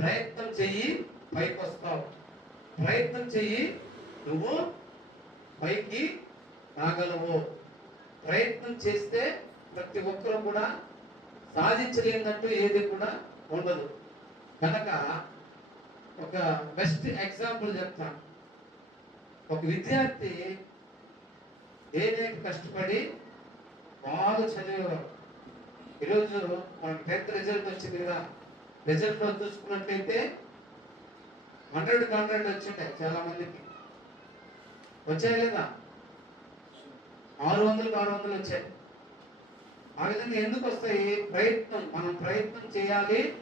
ప్రయత్నం చెయ్యి పైకి వస్తావు ప్రయత్నం చెయ్యి నువ్వు పైకి రాగలవు ప్రయత్నం చేస్తే ప్రతి ఒక్కరూ కూడా సాధించలేదంటూ ఏది కూడా ఉండదు. కనుక ఒక బెస్ట్ ఎగ్జాంపుల్ చెప్తాను ఒక విద్యార్థి ఏదైతే కష్టపడి బాగా చదివేవారు ఈరోజు మనకు టెన్త్ రిజల్ట్ వచ్చింది కదా. రిజల్ట్లో చూసుకున్నట్లయితే హండ్రెడ్ హండ్రెడ్ వచ్చింటాయి చాలా మందికి వచ్చాయి లేదా? ఆరు వందలకు ఆరు వందలు వచ్చాయి. ఆ విధంగా ఎందుకు వస్తాయి? ప్రయత్నం మనం ప్రయత్నం చేయాలి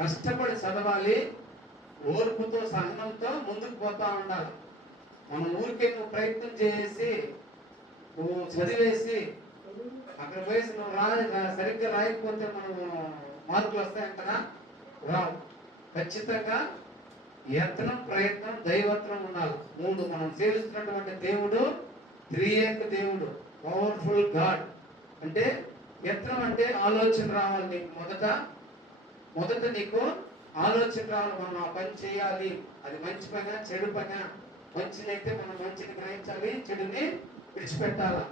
కష్టపడి చదవాలి ఓర్పుతో సహనంతో ముందుకు పోతా ఉండాలి. మనం ఊరికే నువ్వు ప్రయత్నం చేసి నువ్వు చదివేసి అక్కడ పోయేసి నువ్వు రా- సరిగ్గా రాయకపోతే మనం మార్కులు వస్తాయంటనా రావు. ఖచ్చితంగా యత్నం ప్రయత్నం దైవత్వం ఉండాలి. మూడు మనం సేవిస్తున్నటువంటి దేవుడు త్రియేక దేవుడు పవర్ఫుల్ గాడ్ అంటే యత్నం అంటే ఆలోచన రావాలి నీకు మొదట. మొదట నీకు ఆలోచన రావాలి. మనం ఆ పని చేయాలి. అది మంచి పని చెడు పని మంచినైతే మనం మంచిని గ్రహించాలి చెడుని విడిచిపెట్టాలి.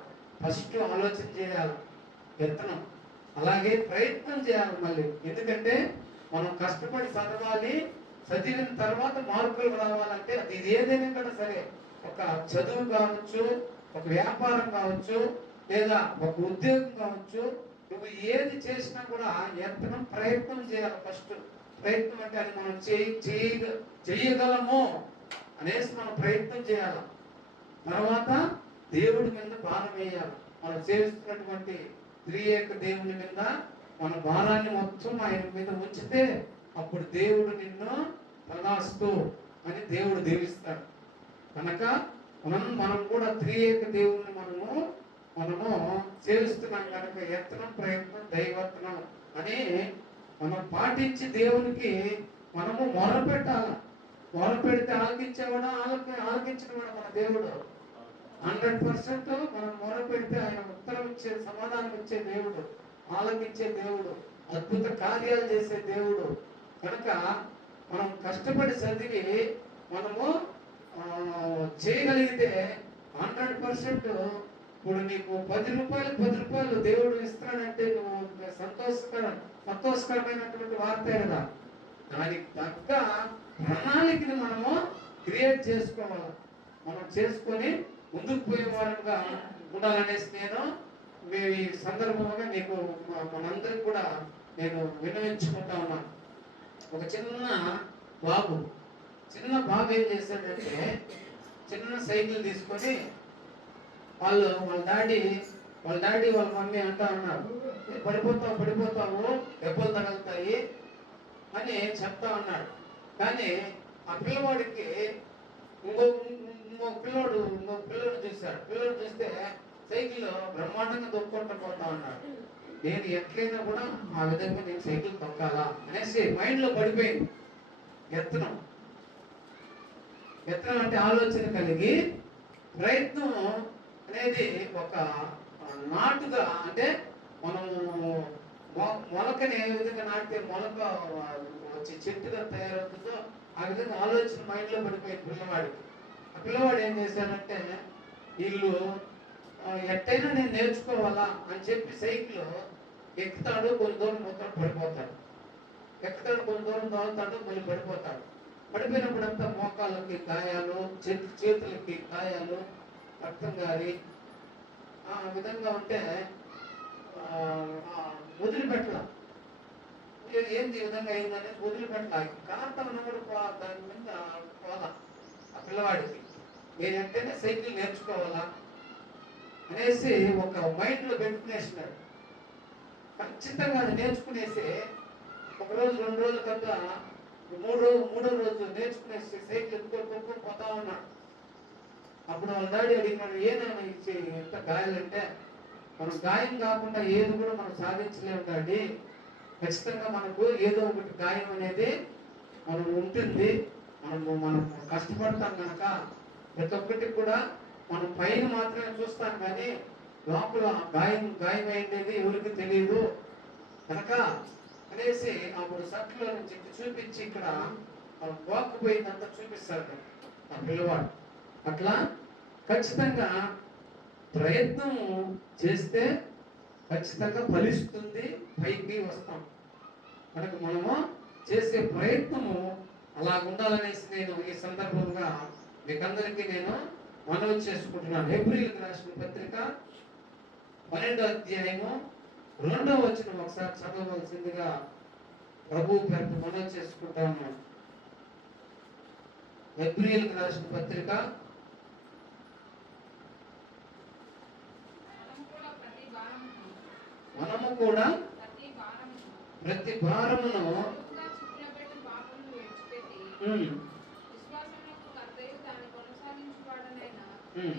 ఫస్ట్ ఆలోచన చేయాలి. యత్నం అలాగే ప్రయత్నం చేయాలి మళ్ళీ. ఎందుకంటే మనం కష్టపడి చదవాలి చదివిన తర్వాత మార్కులు రావాలంటే అది ఏదైనా కూడా సరే. ఒక చదువు కావచ్చు ఒక వ్యాపారం కావచ్చు లేదా ఒక ఉద్యోగం కావచ్చు నువ్వు ఏది చేసినా కూడా ఎంతనం ప్రయత్నం చేయాలి ఫస్ట్. ప్రయత్నం అంటే అది మనం చేయి చేయగ చేయగలము అనేసి మనం ప్రయత్నం చేయాలి. తర్వాత దేవుడి మీద బాణం వేయాలి. మనం సేవిస్తున్నటువంటి త్రియేక దేవుని మీద మన భారాన్ని మొత్తం ఆయన మీద ఉంచితే అప్పుడు దేవుడు నిన్ను తదాస్తు అని దేవుడు దేవిస్తాడు. కనుక మనం మనం కూడా త్రియేక దేవుణ్ణి మనము మనము సేవిస్తున్నాం కనుక యత్నం ప్రయత్నం దైవత్నం అని మనం పాటించి దేవునికి మనము మొరపెట్టాలి. మొరపెడితే ఆలకించేవాడు? ఆలకి ఆలకించిన వాడు మన దేవుడు? హండ్రెడ్ పర్సెంట్ మనం మొర పెడితే ఆయన ఉత్తరం ఇచ్చే సమాధానం ఇచ్చే దేవుడు ఆలకించే దేవుడు అద్భుత కార్యాలు చేసే దేవుడు. కనుక మనం కష్టపడి చదివి మనము చేయగలిగితే హండ్రెడ్ పర్సెంట్ ఇప్పుడు నీకు పది రూపాయలు పది రూపాయలు దేవుడు ఇస్తానంటే నువ్వు సంతోషకర సంతోషకరమైనటువంటి వార్తే కదా. దానికి తగ్గ ప్రణాళికని మనము క్రియేట్ చేసుకోవాలి. మనం చేసుకొని ముందుకు పోయే వారంగా ఉండాలనేసి నేను మీ సందర్భంగా నీకు మనందరికి కూడా నేను విన్నవించుకుంటా ఉన్నాను. ఒక చిన్న బాబు చిన్న బాబు ఏం చేశాడంటే చిన్న సైకిల్ తీసుకొని వాళ్ళు వాళ్ళ డాడీ వాళ్ళ డాడీ వాళ్ళ మమ్మీ అంటా ఉన్నారు. పడిపోతావు పడిపోతావు దెబ్బలు తగులుతాయి అని చెప్తా ఉన్నాడు కానీ ఆ పిల్లవాడికి ఇంకో ఇంకో పిల్లోడు ఇంకో పిల్ల చూశాడు పిల్లోడు చూస్తే సైకిల్ బ్రహ్మాండంగా దొక్కుంటూ పోతా ఉన్నాడు. నేను ఎట్లయినా కూడా ఆ విధంగా నేను సైకిల్ తొక్కాలా అనేసి మైండ్లో పడిపోయింది. ఎత్తనం. ఎత్తనం అంటే ఆలోచన కలిగి ప్రయత్నం అనేది ఒక నాటుగా అంటే మనము మొలకని ఏ విధంగా నాటితే మొలక వచ్చి చెట్టుగా తయారవుతుందో ఆ విధంగా ఆలోచన మైండ్లో పడిపోయింది పిల్లవాడికి. ఆ పిల్లవాడు ఏం చేశాడంటే వీళ్ళు ఎట్టయినా నేను నేర్చుకోవాలా? అని చెప్పి సైకిల్ ఎక్కుతాడు కొన్ని దూరం మొత్తం పడిపోతాడు. ఎక్కుతాడు కొన్ని దూరం తోలుతాడు మళ్ళీ పడిపోతాడు. పడిపోయినప్పుడంతా మోకాళ్ళకి గాయాలు చేతి చేతులకి గాయాలు రక్తం గారి ఆ విధంగా ఉంటే వదిలిపెట్టడం ఏంది ఈ విధంగా అయిందనేది వదిలిపెట్టల. కాంతం కూడా దాని మీద పోదా ఆ పిల్లవాడికి. నేనంటేనే సైకిల్ నేర్చుకోవాలా? అనేసి ఒక మైండ్లో పెట్టుకునేసినాడు ఖచ్చితంగా అది నేర్చుకునేసి ఒక రోజు రెండు రోజుల కన్నా మూడు రోజు మూడో రోజు నేర్చుకునేసి సైకిల్ ఎత్తుకొని కొనుక్కొని పోతా ఉన్నాడు. అప్పుడు వాళ్ళ డాడీ అడిగినాడు ఏదైనా ఇచ్చి ఎంత గాయాలంటే మనం గాయం కాకుండా ఏది కూడా మనం సాధించలేము డాడీ. ఖచ్చితంగా మనకు ఏదో ఒకటి గాయం అనేది మనం ఉంటుంది. మనము మనం కష్టపడతాం కనుక ప్రతి ఒక్కటి కూడా మనం పైన మాత్రమే చూస్తాం కానీ లోపల గాయం గాయం అయింది ఎవరికి తెలియదు కనుక అనేసి ఆ మూడు సట్లో నుంచి చూపించి ఇక్కడ వాక్కుపోయిందంతా చూపిస్తారు ఆ పిల్లవాడు. అట్లా ఖచ్చితంగా ప్రయత్నం చేస్తే ఖచ్చితంగా ఫలిస్తుంది పైకి వస్తాం. కనుక మనము చేసే ప్రయత్నము అలా ఉండాలనేసి నేను ఈ సందర్భంగా మీకందరికీ నేను మనవి చేసుకుంటున్నాను. ఏప్రిల్ రాసిన పత్రిక పన్నెండో అధ్యాయము రెండో వచ్చిన ఒకసారి చదవవలసిందిగా ప్రభు పేరు మనవి చేసుకుంటాను ఏప్రిల్ రాసిన పత్రిక మనము కూడా మనము కూడా ప్రతి భారమును ప్రతి భారమును ప్రతి భారమును సులువుగా చిక్కులబెట్టు పాపమును విడిచిపెట్టి ఉమ్, విశ్వాసమునకు కర్తయు దాన్ని కొనసాగించువాడనైన ఉమ్.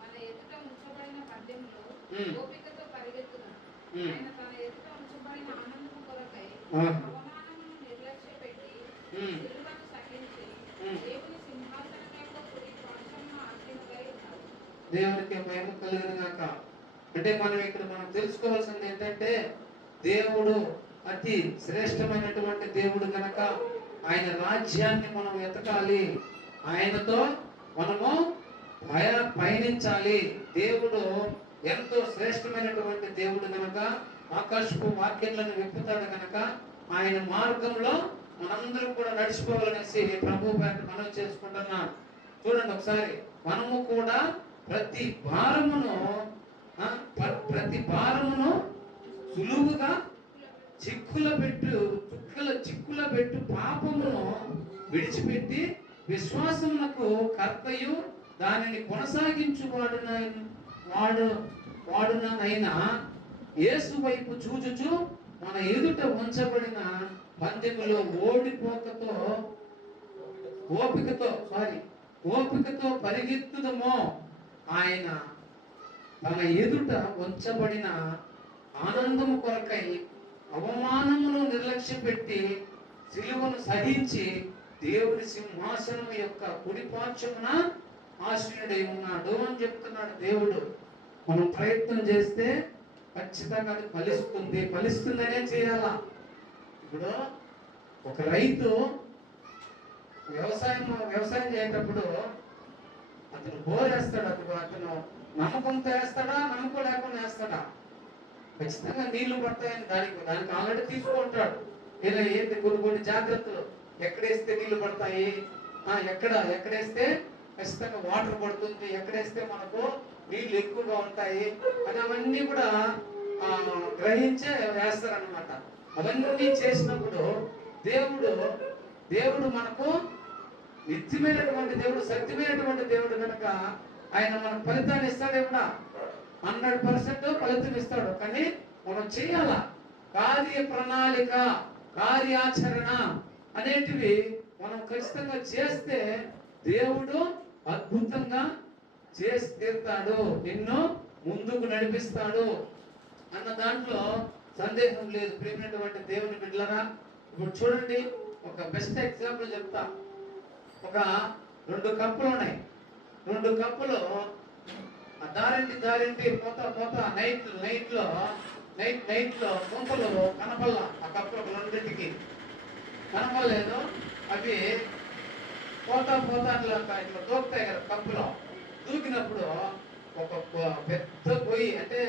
మన ఎదుట ఉంచబడిన పద్యంలో ఓపికతో పరిగెత్తును ఆయన తన ఎదుట ఉంచబడిన ఆనందం కొరకై అవమానమును సిలువను సహించి దేవుని సింహాసనం యొక్క కుడి పార్శ్వమున ఆసీనుడై ఉన్నాడు దేవునికి మహిమ కలిగిన గాక. అంటే మనం ఇక్కడ మనం తెలుసుకోవాల్సింది ఏంటంటే దేవుడు అతి శ్రేష్టమైనటువంటి దేవుడు కనుక ఆయన రాజ్యాన్ని మనం వెతకాలి. ఆయనతో మనము పయ పయనించాలి. దేవుడు ఎంతో శ్రేష్టమైనటువంటి దేవుడు కనుక ఆకాశపు వాక్యలను విప్పుతాడు కనుక ఆయన మార్గంలో మనందరం కూడా నడిచిపోవాలనేసి ప్రభు మనం చేసుకుంటున్నాం చూడండి ఒకసారి మనము కూడా ప్రతి భారమును ప్ర- ప్రతి భారమును సులువుగా చిక్కుల పెట్టు చుక్కల చిక్కుల పెట్టు పాపమును విడిచిపెట్టి విశ్వాసమునకు కర్తయు దానిని కొనసాగించువాడున వాడు వాడునైనా యేసు వైపు చూచుచు మన ఎదుట ఉంచబడిన పందెములో ఓడిపోకతో ఓపికతో సారీ ఓపికతో పరిగెత్తుదమో ఆయన తన ఎదుట ఉంచబడిన ఆనందము కొరకై అవమానమును నిర్లక్ష్యపెట్టి సిలువను సహించి దేవుని సింహాసనం యొక్క కుడిపార్శ్వమున ఆశ్రయుడై ఉన్నాడు అని చెప్తున్నాడు దేవుడు. మనం ప్రయత్నం చేస్తే ఖచ్చితంగా అది ఫలిస్తుంది. ఫలిస్తుందనే చేయాలా? ఇప్పుడు ఒక రైతు వ్యవసాయం వ్యవసాయం చేసేటప్పుడు అతను బోరేస్తాడు అతను అతను నమ్మకంతో వేస్తాడా నమ్మకం లేకుండా వేస్తాడా? ఖచ్చితంగా నీళ్ళు పడతాయని దానికి దానికి ఆల్రెడీ తీసుకుంటాడు. ఇలా ఏంటి కొన్ని కొన్ని జాగ్రత్తలు. ఎక్కడేస్తే నీళ్ళు పడతాయి? ఎక్కడ? ఎక్కడేస్తే ఖచ్చితంగా వాటర్ పడుతుంది. ఎక్కడేస్తే మనకు నీళ్ళు ఎక్కువగా ఉంటాయి? అని అవన్నీ కూడా గ్రహించే వేస్తారనమాట అవన్నీ చేసినప్పుడు దేవుడు దేవుడు మనకు నిత్యమైనటువంటి దేవుడు సత్యమైనటువంటి దేవుడు కనుక ఆయన మనకు ఫలితాన్ని ఇస్తాడేమన్నా హండ్రెడ్ పర్సెంట్ ఫలితం ఇస్తాడు. కానీ మనం చేయాలా? కార్య ప్రణాళిక కార్యాచరణ. అనేటివి మనం ఖచ్చితంగా చేస్తే దేవుడు అద్భుతంగా చేసి తీరుతాడు నిన్ను ముందుకు నడిపిస్తాడు అన్న దాంట్లో సందేహం లేదు. ప్రేమైనటువంటి దేవుని బిడ్డలరా ఇప్పుడు చూడండి ఒక బెస్ట్ ఎగ్జాంపుల్ చెప్తా. ఒక రెండు కప్పులు ఉన్నాయి. రెండు కప్పులు ఆ దారింటి దారింటి పోతా పోతా నైట్ నైట్లో నైట్ నైట్లో ముంపలు కనపల్లా ఆ కప్పులు రెండింటికి. కనపడలేదు. అవి పోతా పోతా అట్లా ఇట్లా దూకుతాయి కదా కప్పులో. దూకినప్పుడు ఒక పెద్ద పొయ్యి అంటే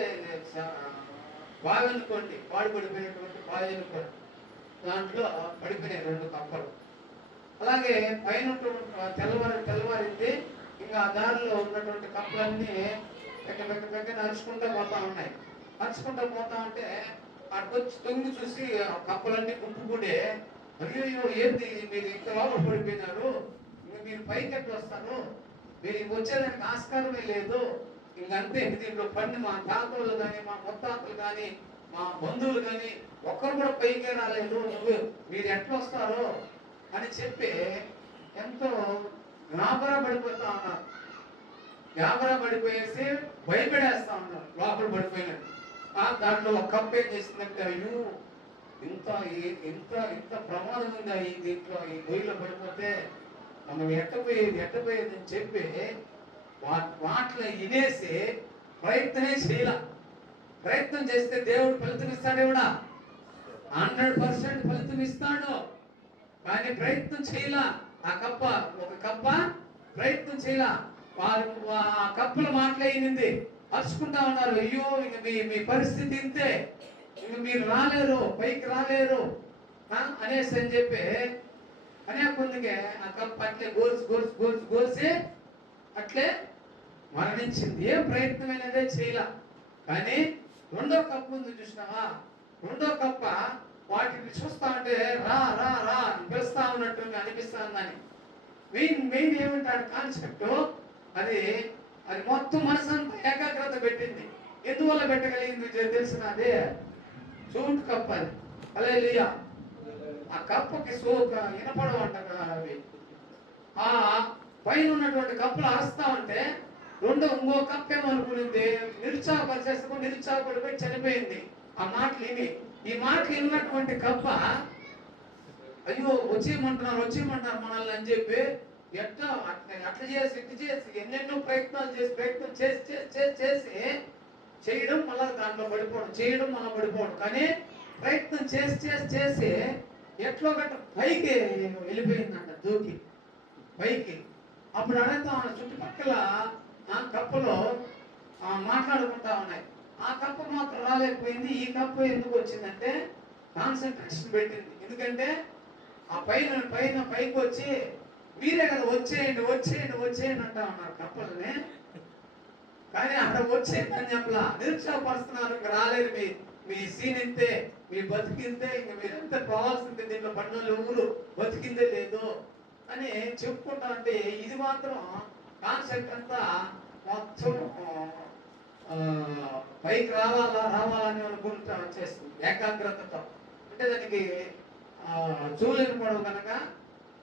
బావి అనుకోండి పాడు పడిపోయినటువంటి బావి అనుకోండి దాంట్లో పడిపోయినాయి రెండు కప్పలు. అలాగే పైన తెల్లవారి తెల్లవారింది ఇంకా ఆ దారిలో ఉన్నటువంటి కప్పలన్నీ పెక్క పెక్క పెక్క నడుచుకుంటూ పోతా ఉన్నాయి. నడుచుకుంటూ పోతా ఉంటే అక్కడొచ్చి తొంగి చూసి ఆ కప్పలన్నీ గుంపుకుంటే అయ్యో ఏంది? మీరు ఇంత లోపల పడిపోయినారు. మీరు పైకి ఎట్లా వస్తాను మీరు వచ్చేదానికి ఆస్కారమే లేదు. ఇంకంతే దీంట్లో పండి మా తాతలు కానీ మా ముత్తాతలు కానీ మా బంధువులు కానీ ఒక్కరు కూడా పైకే రాలేదు. నువ్వు మీరు ఎట్లా వస్తారో అని చెప్పి ఎంతో గాబరా పడిపోతా ఉన్నారు. గాబరా పడిపోయేసి భయపడేస్తా ఉన్నారు. లోపల పడిపోయినట్టు. దాంట్లో ఒక కప్ ఏం చేసిందంటే అయ్యో ఇంత ఇంత ఇంత ప్రమాదం ఉందా ఈ దీంట్లో ఈ గొయ్యిలో పడిపోతే మనం ఎట్టపోయేది ఎట్టపోయేది అని చెప్పి వా- వాటిని వినేసి ప్రయత్నమే చేయాల. ప్రయత్నం చేస్తే దేవుడు ఫలితం ఇస్తాడేవుడా హండ్రెడ్ పర్సెంట్ ఫలితం ఇస్తాడు. కానీ ప్రయత్నం చేయాల. ఆ కప్ప ఒక కప్ప ప్రయత్నం చేయాల. వారు ఆ కప్పల మాటలైంది అరుచుకుంటా ఉన్నారు. అయ్యో ఇంక మీ మీ పరిస్థితి ఇంతే. ఇంక మీరు రాలేరు పైకి రాలేరు. అనేసి అని చెప్పి అనేకొందుకే ఆ కప్ప అట్లే గోల్స్ గోల్స్ గోల్స్ గోల్సి అట్లే మరణించింది. ఏ ప్రయత్నమైనదే చేయలా. కానీ రెండో కప్పు ఉంది చూసినావా? రెండో కప్ప వాటిని చూస్తా ఉంటే రా రా రా అని పిలుస్తా ఉన్నట్టు అనిపిస్తా ఉందని. మెయిన్ మెయిన్ ఏమంటాడు కాన్సెప్ట్? అది అది మొత్తం మనసంతా ఏకాగ్రత పెట్టింది. ఎందువల్ల పెట్టగలిగింది తె- తెలిసిన కప్ప అది. అలే ఆ కప్పకి సోక వినపడవంట అవి. ఆ పైన ఉన్నటువంటి కప్పులు ఆస్తా ఉంటే రెండో ఇంకో కప్ప ఏమనుకునింది నిరుత్సాహపరిచేసుకుని నిరుత్సాహపడిపోయి చనిపోయింది. ఆ మాటలు ఇవి. ఈ మాటలు విన్నటువంటి కప్ప అయ్యో వచ్చేయమంటున్నారు వచ్చేయమంటున్నారు మనల్ని అని చెప్పి ఎట్లా అట్లా అట్లా చేసి ఇట్లా చేసి ఎన్నెన్నో ప్రయత్నాలు చేసి ప్రయత్నం చేసి చేసి చేసి చేసి చేయడం మళ్ళా దాంట్లో పడిపోవడం చేయడం మనం పడిపోవడం. కానీ ప్రయత్నం చేసి చేసి చేసి ఎట్లో గట్ట పైకి వెళ్ళిపోయిందంట దూకి. పైకి. అప్పుడు అడుగుతా ఉన్న చుట్టుపక్కల ఆ కప్పలో మాట్లాడుకుంటా ఉన్నాయి. ఆ కప్ప మాత్రం రాలేకపోయింది. ఈ కప్ప ఎందుకు వచ్చిందంటే కాన్సన్ట్రేషన్ పెట్టింది. ఎందుకంటే ఆ పైన పైన పైకి వచ్చి మీరే కదా వచ్చేయండి వచ్చేయండి వచ్చేయండి అంటా ఉన్నారు కప్పలని. కానీ అక్కడ వచ్చే పని చెప్పలా నిరుత్సాహపరుస్తున్నారు ఇంకా రాలేదు. మీ మీ సీన్ ఇంతే మీ బతికింతే ఇంక మీరు ఎంత పోవాల్సిందే? దీంట్లో పన్నులు ఊరు బతికిందే లేదు అని చెప్పుకుంటా అంటే ఇది మాత్రం కాన్సెప్ట్ అంతా మొత్తం పైకి రావాలా రావాలని అనుకుంటా వచ్చేస్తుంది. ఏకాగ్రతతో. అంటే దానికి చూలేని పడవు కనుక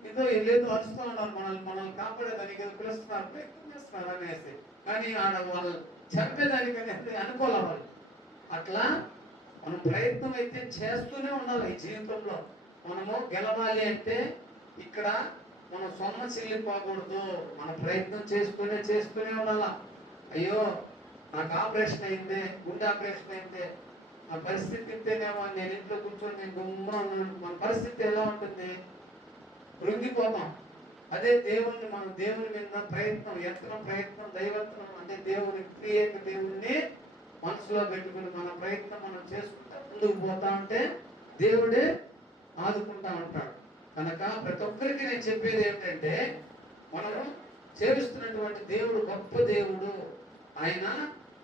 ఏదో లేదు అరుస్తూ ఉన్నారు మనల్ని మనల్ని కాపాడేదానికి దానికి పిలుస్తున్నారు ప్రయత్నం చేస్తున్నారు అనేసి. కానీ ఆడ వాళ్ళు చెప్పేదానికి అనేది అనుకోలే వాళ్ళు? అట్లా మనం ప్రయత్నం అయితే చేస్తూనే ఉండాలి ఈ జీవితంలో. మనము గెలవాలి అంటే ఇక్కడ మనం సొమ్మ చెల్లిపోకూడదు. మన ప్రయత్నం చేస్తూనే చేస్తూనే ఉండాల? అయ్యో నాకు ఆపరేషన్ అయింది గుండె ఆపరేషన్ అయింది నా పరిస్థితి ఇంతేనేమో నేను ఇంట్లో కూర్చొని నేను గుమ్మ మన పరిస్థితి ఎలా ఉంటుంది? కృంగిపోతాం. అదే దేవుణ్ణి మనం దేవుని మీద ప్రయత్నం యత్నం ప్రయత్నం దైవత్నం అంటే దేవుని క్రియేక దేవుణ్ణి మనసులో పెట్టుకుని మన ప్రయత్నం మనం చేసుకుంటా ముందుకు పోతా ఉంటే దేవుడే ఆదుకుంటా ఉంటాడు. కనుక ప్రతి ఒక్కరికి నేను చెప్పేది ఏంటంటే మనం సేవిస్తున్నటువంటి దేవుడు గొప్ప దేవుడు. ఆయన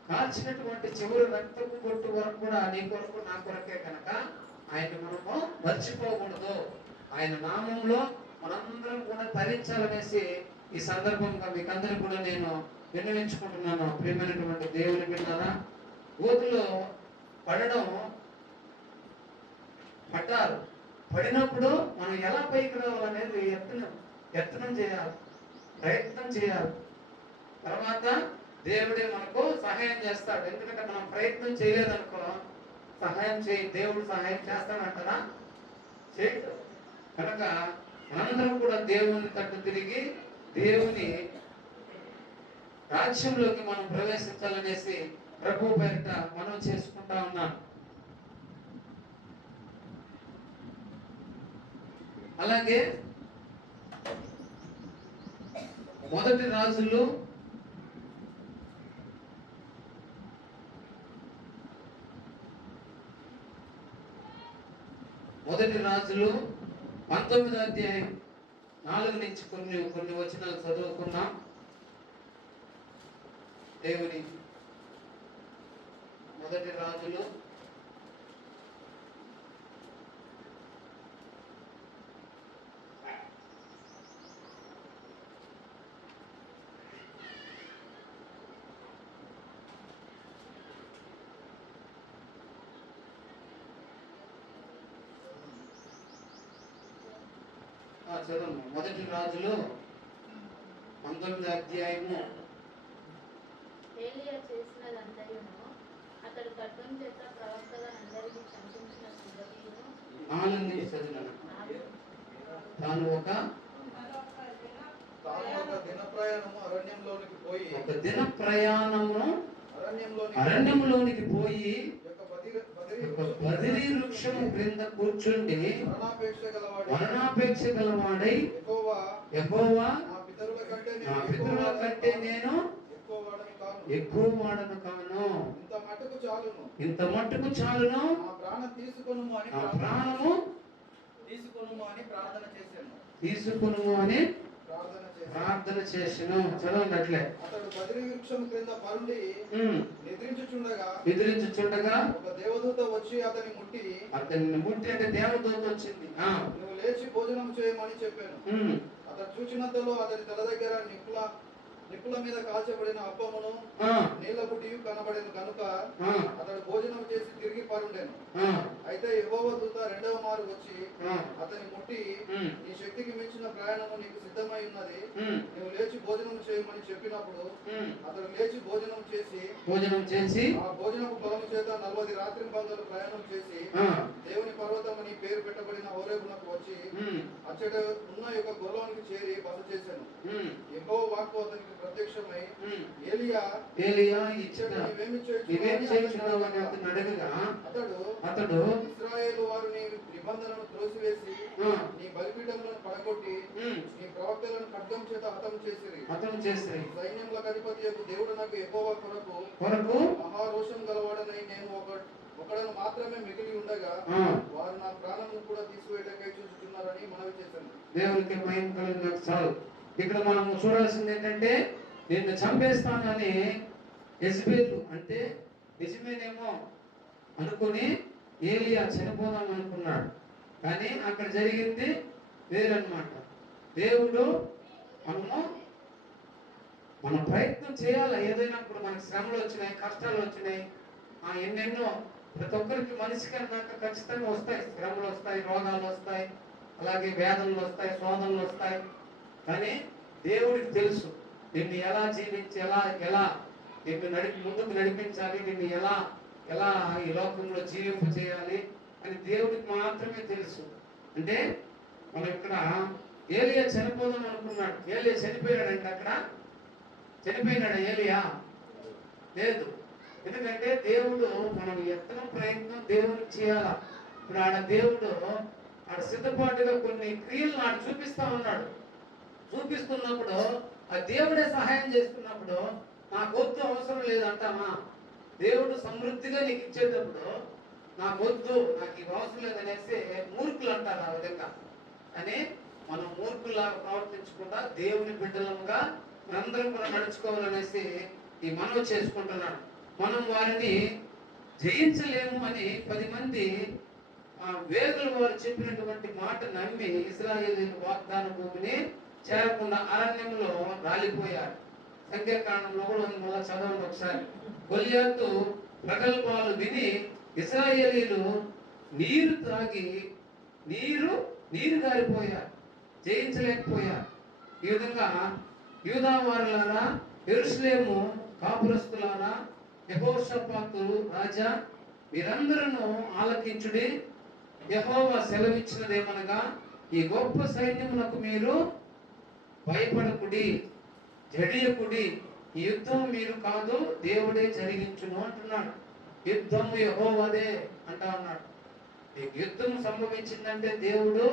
కాల్చినటువంటి చివరి రక్తపు కొట్టు వరకు కూడా నీ కొరకు నా కొరకే కనుక ఆయన మనము మర్చిపోకూడదు. ఆయన నామంలో మనందరం కూడా తరించాలనేసి ఈ సందర్భంగా మీకు అందరికి కూడా నేను విన్నవించుకుంటున్నాను. ప్రియమైనటువంటి దేవుని విన్నానా ఊతులో పడడం పడ్డారు. పడినప్పుడు మనం ఎలా పైకి రావాలనేది యత్నం యత్నం చేయాలి ప్రయత్నం చేయాలి. తర్వాత దేవుడే మనకు సహాయం చేస్తాడు. ఎందుకంటే మనం ప్రయత్నం చేయలేదనుకో సహాయం చేయి దేవుడు సహాయం చేస్తాడంటారా? చేయటం కనుక మనందరం కూడా దేవుని తట్టు తిరిగి దేవుని రాజ్యంలోకి మనం ప్రవేశించాలనేసి ప్రభు పేరిట మనం చేసుకుంటా ఉన్నాం. అలాగే మొదటి రాజులు మొదటి రాజులు పంతొమ్మిదో అధ్యాయం. నాలుగు నుంచి కొన్ని కొన్ని వచనాలు చదువుకున్నాం దేవుని మొదటి రాజులు ఆ, చదవమ్మా మొదటి రాజులు పంతొమ్మిది అధ్యాయము. ఏలియా చేసినదంతయును అతడు ఖడ్గం చేత ప్రవక్తలందరినీ చంపించిన సంగతియును నాలుగు నుంచి చదివాను. తాను ఒక తాను ఒక దిన ప్రయాణము అరణ్యంలోనికి పోయి ఒక దిన అరణ్యంలోని అరణ్యంలోనికి పోయి యొక్క బదిరి వృక్షము క్రింద కూర్చుండి మరణాపేక్ష గలవాడు యెహోవా నా పితరుల కంటే నేను ఎక్కువ వాడను ఎక్కువ కాను. ఎక్కువ ఇంత మటుకు చాలును. ఇంత మట్టుకు చాలును. ప్రాణం అని ప్రాణము అని ప్రార్థన చేశాను. తీసుకును అని ప్రార్థన చేసిను. చదవండి అట్లే అతడు బదిరి వృక్షం క్రింద పరుండి. నిద్రించుచుండగా ఎదిరించుచుండగా ఒక దేవదూత వచ్చి అతని ముట్టి అతన్ని ముట్టి అంటే దేవదూత వచ్చింది. నువ్వు లేచి భోజనం చేయమని చెప్పాను. అతడు చూచినంతలో అతని తల దగ్గర నిప్పుల నిప్పుల మీద కాల్చబడిన అప్పమును నీళ్ళ బుడ్డియు కనబడేను కనుక అతడు భోజనం చేసి తిరిగి పరుండెను ఆ అయితే యెహోవ దూత రెండవ మారు వచ్చి అతని ముట్టి. నీ శక్తికి మించిన ప్రయాణము నీకు సిద్ధమై ఉన్నది. నువ్వు లేచి భోజనం చేయమని చెప్పినప్పుడు. అతడు లేచి భోజనం చేసి భోజనం చేసి ఆ భోజనపు బలము చేత నలభై రాత్రి బంగారు ప్రయాణం చేసి దేవుని పర్వతం అని పేరు పెట్టబడిన హోరేబునకు వచ్చి. అచ్చట ఉన్న యొక్క గుర్రానికి చేరి బస చేశాను ఉమ్. వాక్కు అతనికి ప్రత్యక్షమై ఉమ్. ఏలియా ఏలియా ఇచ్చట ఇచ్చట నీవేమి ఇవేం చేయుచున్నావని చేయించున్నావు అని అతన్ని అతను అడగగా అతడు అతడు ఇస్రాయేలు వారు నీ నిబంధనను త్రోసివేసి ఆ, నీ బలిపీఠములను పడగొట్టి ఉమ్. నీ ప్రవక్తలను ఖడ్గం చేత హతం చేసిరి. అతను చేసి సైన్యములకు అధిపతి యొక్క దేవుడు నాకు యెహోవా కొరకు కొరకు మహారోషం గలవాడనై నేను ఒక ఒకడను మాత్రమే మిగిలి ఉండగా వారు నా ప్రాణమును కూడా తీసివేయటకై చూస్తున్నారని మనవి చేశాను. దేవునికి కలిగినట్టు చాలు. ఇక్కడ మనం చూడాల్సింది ఏంటంటే నిన్ను చంపేస్తానని యజ్బేలు అంటే నిజమేనేమో అనుకుని ఏలియా చనిపోదాం అనుకున్నాడు. కానీ అక్కడ జరిగింది వేరన్నమాట. దేవుడు మనము మన ప్రయత్నం చేయాలి? ఏదైనా ఇప్పుడు మనకి శ్రమలు వచ్చినాయి కష్టాలు వచ్చినాయి. ఆ ఎన్నెన్నో ప్రతి ఒక్కరికి మనిషికి అన్నాక ఖచ్చితంగా వస్తాయి. శ్రమలు వస్తాయి రోగాలు వస్తాయి అలాగే వేదనలు వస్తాయి శోధనలు వస్తాయి. కానీ దేవుడికి తెలుసు దీన్ని ఎలా జీవించి ఎలా ఎలా దీన్ని నడిపి ముందుకు నడిపించాలి దీన్ని ఎలా ఎలా ఈ లోకంలో జీవింప చేయాలి అని దేవుడికి మాత్రమే తెలుసు. అంటే మనం ఇక్కడ ఏలియా చనిపోదాం అనుకున్నాడు. ఏలియా చనిపోయాడంటే అక్కడ? చనిపోయినాడు ఏలియా? లేదు. ఎందుకంటే దేవుడు మనం ఎత్తన ప్రయత్నం దేవునికి చేయాలా? ఇప్పుడు ఆడ దేవుడు ఆడ సిద్ధపాటుగా కొన్ని క్రియలు ఆడ చూపిస్తా ఉన్నాడు. చూపిస్తున్నప్పుడు ఆ దేవుడే సహాయం చేస్తున్నప్పుడు నా వద్దు అవసరం లేదంటామా? దేవుడు సమృద్ధిగా నీకు ఇచ్చేటప్పుడు నాకు వద్దు నాకు ఇవి అవసరం లేదనేసి మూర్ఖులు అంటారు ఆ విధంగా. కానీ మనం మూర్ఖులాగా ప్రవర్తించకుండా దేవుని బిడ్డలంగా మనందరం కూడా నడుచుకోవాలనేసి ఈ మనవి చేసుకుంటున్నాడు మనం వారిని జయించలేము అని పది మంది ఆ వేగులు వారు చెప్పినటువంటి మాట నమ్మి ఇస్రాయేల్ వాగ్దాన భూమిని చేరకుండా అరణ్యంలో రాలిపోయారు సంఖ్యాకాండంలో కూడా ఉంది మళ్ళా చదవండి ఒకసారి. గొలియాతు ప్రగల్భాలు విని ఇస్రాయేలీలు నీరు తాగి నీరు నీరు గారిపోయారు. జయించలేకపోయారు. ఈ విధంగా యూదావారులారా ఎరుసలేము కాపురస్తులారా యహోషపాతు రాజా మీరందరూ ఆలకించుడి. యహోవా సెలవిచ్చినదేమనగా ఈ గొప్ప సైన్యమునకు మీరు భయపడకుడి జడియకుడి యుద్ధం మీరు కాదు దేవుడే జరిగించును అంటున్నాడు. యుద్ధము యహోవదే అంటా ఉన్నాడు. నీకు యుద్ధం సంభవించిందంటే దేవుడు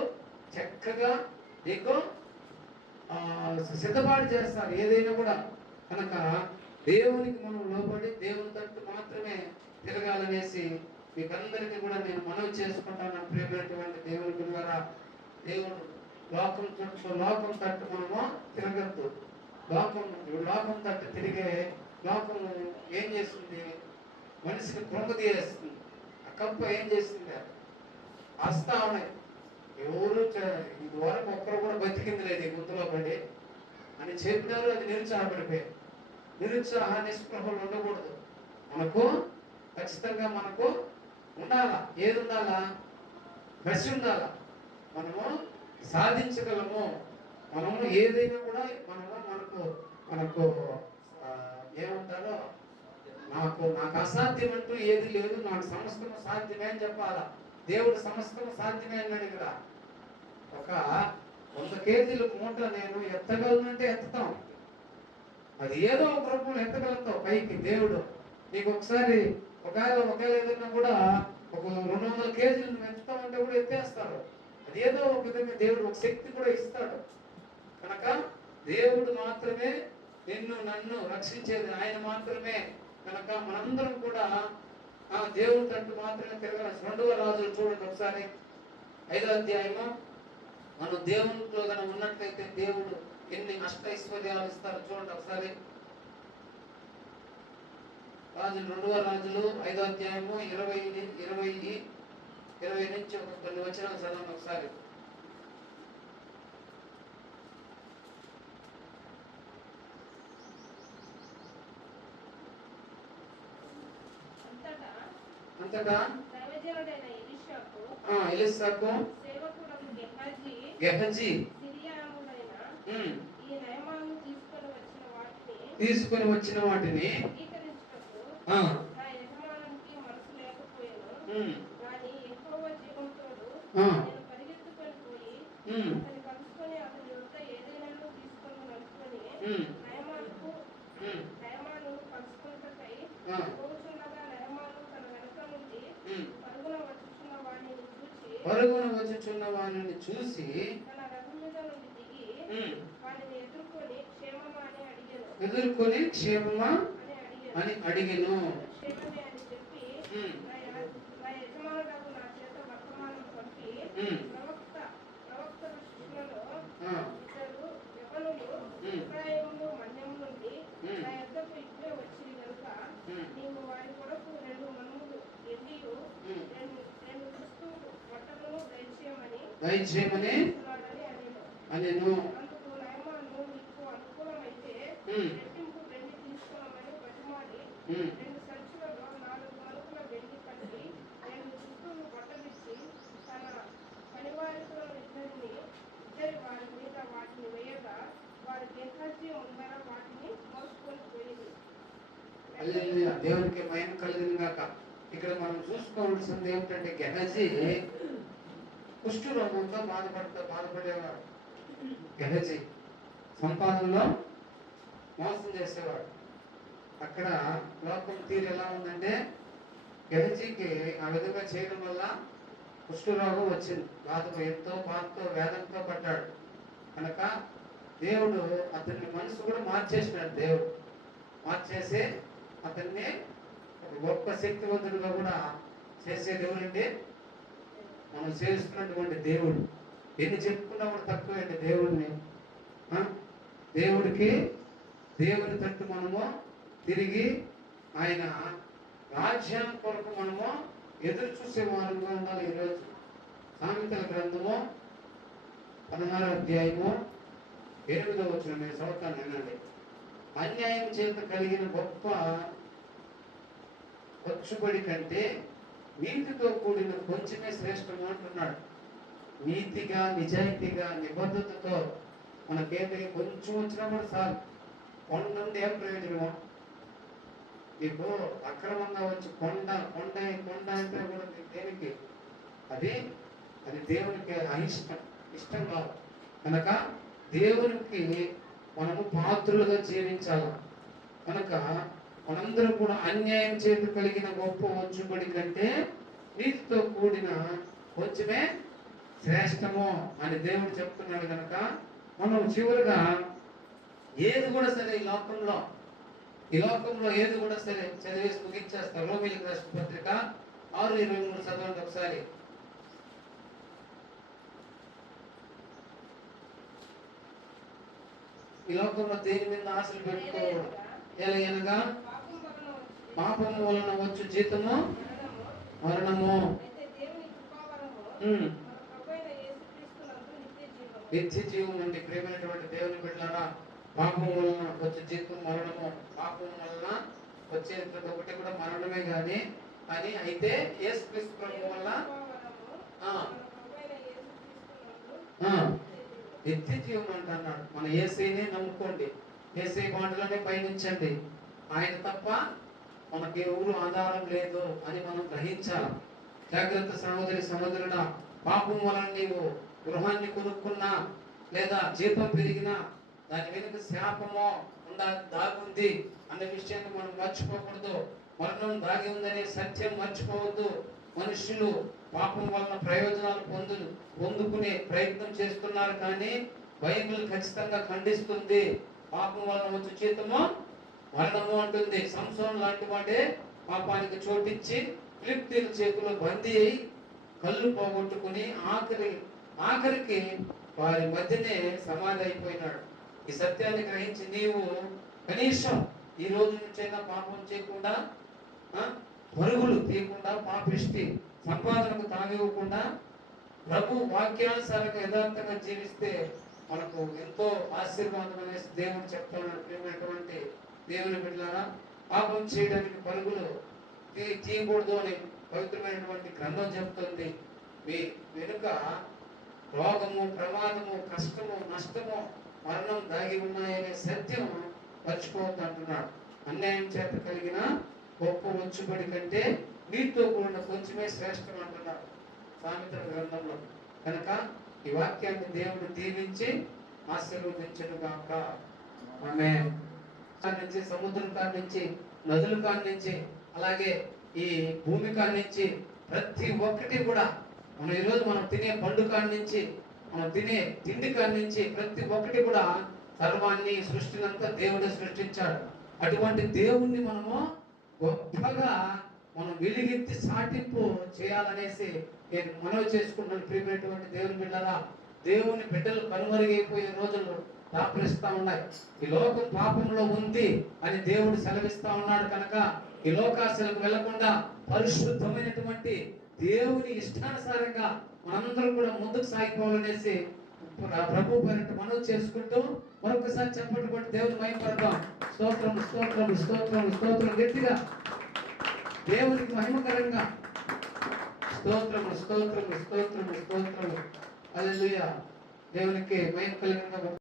చక్కగా నీకు సిద్ధపాటు చేస్తారు ఏదైనా కూడా కనుక దేవునికి మనం లోబడి దేవుని తట్టు మాత్రమే తిరగాలనేసి మీకందరికీ కూడా నేను మనవి చేసుకుంటాను ప్రియమైనటువంటి దేవుని ద్వారా దేవుడు లోకం చుట్టూ లోకం తట్టు మనము తిరగద్దు. లోకం లోకం తట్టు తిరిగే లోకం ఏం చేస్తుంది? మనిషిని కృంగదీయేస్తుంది ఆ కప్ప ఏం చేస్తుంది? వస్తా ఉన్నాయి. ఎవరు ఇదివరకు ఒక్కరు కూడా బతికింది లేదు ఈ గుంతలో పడి. అని చెప్పినారు అది నిరుత్సాహపడిపోయారు. నిరుత్సాహ నిస్పృహలు ఉండకూడదు. మనకు ఖచ్చితంగా మనకు ఉండాలా? ఏది ఉండాలా? కసి ఉండాలా మనము సాధించగలము. మనము ఏదైనా కూడా మనము మనకు మనకు ఏముంటారో నాకు నాకు అసాధ్యం అంటూ ఏది లేదు. నాకు సమస్తము సాధ్యమే అని చెప్పాలా? దేవుడు సమస్తము సాధ్యమే అన్నాడు కదా ఒక వంద కేజీల మూట నేను ఎత్తగలనంటే ఎత్తుతాం. అది ఏదో ఒక రూపంలో ఎత్తగలుగుతావు పైకి. దేవుడు నీకు ఒకసారి ఒకవేళ ఒకవేళ ఏదైనా కూడా ఒక రెండు వందల కేజీలు నువ్వు ఎత్తుతామంటే కూడా ఎత్తేస్తారు. అదేదో ఒక విధంగా దేవుడు ఒక శక్తి కూడా ఇస్తాడు. కనుక దేవుడు మాత్రమే నిన్ను నన్ను రక్షించేది ఆయన మాత్రమే. కనుక మనందరం కూడా ఆ దేవుడి తట్టు మాత్రమే తిరగాలి రెండవ రాజులు చూడండి ఒకసారి. ఐదో అధ్యాయము. మనం దేవునితో కనుక ఉన్నట్లయితే దేవుడు ఎన్ని అష్ట ఐశ్వర్యాలు ఇస్తారో చూడండి ఒకసారి. రాజులు రెండవ రాజులు ఐదో అధ్యాయము ఇరవై ఇరవై ఇరవై నుంచి ఒక కొన్ని వచ్చిన చదవండి ఒకసారి. అంతటా ఎలిసాకు గెహాజీ తీసుకొని వచ్చిన వాటిని తీసుకొని వచ్చిన వాటిని అంగీకరించుటకు ఆ, నా యజమానునికి మనసు లేకపోయాను ఉమ్, కానీ ఎక్కువ జీవంతోడు ఆ, నేను పరిగెత్తుకొని పోయి ఉమ్, అతని కలుసుకొని అతని యొక్క ఏదైనా తీసుకొని నడుచుకొని ఉమ్, నయమానుకు ఉమ్, నయమాను కలుసుకుంటకై ఆ, పోచుండగా నయమాను తన వెనక నుండి ఉమ్. పరుగున వచ్చుచున్న వాడిని చూచి పరుగున వచ్చుచున్న వారిని చూసి తన రథం మీద నుండి దిగి ఉమ్, వాడిని ఎదుర్కొని క్షేమమా అని అడిగాను ఎదుర్కొని క్షేమమా అని అడిగాను అని అడిగెను క్షేమమే అని చెప్పి ఉమ్, నా య- నా యజమానులకు నా చేత వర్తమానం పంపి ఉమ్, ప్రవక్త ప్రవక్తల శిష్యులలో ఆ, ఇద్దరు యవనులు ఉమ్. ఎఫ్రాయిము మన్యం నుండి ఉమ్. నా యొద్దకు ఇప్పుడే వచ్చింది కనుక ఉమ్, నీవు వారి కొరకు రెండు మనుములు ఎల్లియు ఉమ్. రెండు రెండు దుస్తు బట్టలను దయచేయమని అనేను పోయింది హల్లెలూయా. దేవునికి మహిమ కలిగింది గాక ఇక్కడ మనం చూసుకోవాల్సింది ఏమిటంటే గెహజీ కుష్ఠు రోగంతో బాధపడతా బాధపడేవాడు. గెహజీ సంపాదనలో మోసం చేసేవాడు. అక్కడ లోకం తీరు ఎలా ఉందంటే గణజీకి ఆ విధంగా చేయడం వల్ల కుష్ఠరోగం వచ్చింది. బాధతో ఎంతో బాధతో వేదంతో పడ్డాడు. కనుక దేవుడు అతని మనసు కూడా మార్చేసినాడు దేవుడు. మార్చేసి అతన్ని గొప్ప శక్తివంతుడిగా కూడా చేసేది ఎవరండి మనం చేస్తున్నటువంటి దేవుడు. ఎన్ని చెప్పుకున్నా కూడా తక్కువైంది దేవుడిని? దేవుడికి దేవుని తట్టు మనము తిరిగి ఆయన రాజ్యం కొరకు మనము ఎదురు చూసే వారంగా ఉండాలి ఈరోజు. సామెతల గ్రంథము పదహారో అధ్యాయము ఎనిమిదో వచ్చిన నేను చదువుతాను వినండి. అన్యాయం చేత కలిగిన గొప్ప వచ్చుబడి కంటే నీతితో కూడిన కొంచెమే శ్రేష్టము అంటున్నాడు. నీతిగా నిజాయితీగా నిబద్ధతతో మనకేంటి కొంచెం వచ్చినా కూడా సార్ కొండ నుండి ఏం ప్రయోజనము? మీకు అక్రమంగా వచ్చి కొండ కొండ కొండ అంటే కూడా దేనికి? అది అది దేవునికి అయిష్టం ఇష్టం కాదు. కనుక దేవునికి మనము పాత్రులుగా జీవించాలి? కనుక మనందరం కూడా అన్యాయం చేతి కలిగిన గొప్ప వచ్చుబడి కంటే నీతితో కూడిన కొంచెమే శ్రేష్టము అని దేవుడు చెప్తున్నాడు కనుక మనం చివరిగా ఏది కూడా సరే ఈ లోకంలో ఈ లోకంలో ఏది కూడా సరే చదివేసి ముగించేస్తారు రోమిలికి రాష్ట్ర పత్రిక ఆరు ఇరవై మూడు చదవండి ఒకసారి. ఈ లోకంలో దేని మీద ఆశలు పెట్టుకోకూడదు ఎలా అనగా పాపం వలన వచ్చి పాపము వలన వచ్చు జీతము మరణము. నిత్య జీవం నుండి ప్రేమైనటువంటి దేవుని బిడ్డలారా పాపం వలన వచ్చే జీతం మరణము. పాపం వలన వచ్చే ఒక్కటి కూడా మరణమే గాని అని అయితే యేసు క్రీస్తు ప్రభు వల్ల నిత్య జీవం అంటున్నాడు. మన ఏసైనే నమ్ముకోండి. ఏసై మాటలనే పయనించండి. ఆయన తప్ప మనకి ఊరు ఆధారం లేదు అని మనం గ్రహించాలి. జాగ్రత్త సహోదరి సహోదరుడ పాపం వలన నీవు గృహాన్ని కొనుక్కున్నా లేదా జీతం పెరిగినా దాని వెనుక శాపమో ఉందా దాగుంది అనే విషయాన్ని మనం మర్చిపోకూడదు. మరణం దాగి ఉందనే సత్యం మర్చిపోవద్దు. మనుషులు పాపం వలన ప్రయోజనాలు పొందు పొందుకునే ప్రయత్నం చేస్తున్నారు కానీ బైబిల్ ఖచ్చితంగా ఖండిస్తుంది. పాపం వలన వచ్చు జీతము మరణము అంటుంది. సంసోన్ లాంటి వాడే పాపానికి చోటిచ్చి ఫిలిప్తీన్ చేతిలో బందీ అయి కళ్ళు పోగొట్టుకుని ఆఖరి ఆఖరికి వారి మధ్యనే సమాధి అయిపోయినాడు ఈ సత్యాన్ని గ్రహించి నీవు కనీసం ఈ రోజు నుంచైనా పాపం చేయకుండా పరుగులు తీయకుండా పాపిష్టి సంపాదనకు తాగివ్వకుండా ప్రభు వాక్యానుసారంగా యథార్థంగా జీవిస్తే మనకు ఎంతో ఆశీర్వాదం అనేసి దేవుడు చెప్తున్నాడు. ప్రియమైనటువంటి దేవుని బిడ్డలారా పాపం చేయడానికి పరుగులు తీ- తీయకూడదు అని పవిత్రమైనటువంటి గ్రంథం చెప్తుంది. మీ వెనుక రోగము ప్రమాదము కష్టము నష్టము మరణం దాగి ఉన్నాయనే సత్యం మర్చిపోవద్దు అంటున్నాడు. అన్యాయం చేత కలిగిన గొప్ప ఉంచుబడి కంటే మీతో కూడిన కొంచెమే శ్రేష్టం అంటున్నాడు సామెతల గ్రంథంలో. కనుక ఈ వాక్యాన్ని దేవుడు దీవించి ఆశీర్వదించను గాక ఆమె నుంచి సముద్రం కాడి నుంచి నదుల కాడి నుంచి అలాగే ఈ భూమి కాడి నుంచి ప్రతి ఒక్కటి కూడా మనం ఈరోజు మనం తినే పండు కాడి నుంచి మనం తినే తిండి కాడి నుంచి ప్రతి ఒక్కటి కూడా సర్వాన్ని సృష్టినంతా దేవుడే సృష్టించాడు. అటువంటి దేవుణ్ణి మనము గొప్పగా మనం వెలిగెత్తి సాటింపు చేయాలనేసి నేను మనవి చేసుకుంటున్నాను. ప్రియమైనటువంటి దేవుని బిడ్డలా దేవుని బిడ్డలు కనుమరుగైపోయే రోజుల్లో దాపరిస్తా ఉన్నాయి. ఈ లోకం పాపంలో ఉంది అని దేవుడు సెలవిస్తా ఉన్నాడు కనుక ఈ లోకాశలకు వెళ్ళకుండా పరిశుద్ధమైనటువంటి దేవుని ఇష్టానుసారంగా మనందరం కూడా ముందుకు సాగిపోవాలనేసి ప్రభు పేరిట మనవి చేసుకుంటూ మరొకసారి చెప్పండి కూడా దేవుని మహిమపడతాం స్తోత్రం స్తోత్రం స్తోత్రం స్తోత్రం గట్టిగా. దేవునికి మహిమకరంగా. స్తోత్రము స్తోత్రము స్తోత్రము స్తోత్రము అల్లెలుయా దేవునికి మహిమ కలిగిన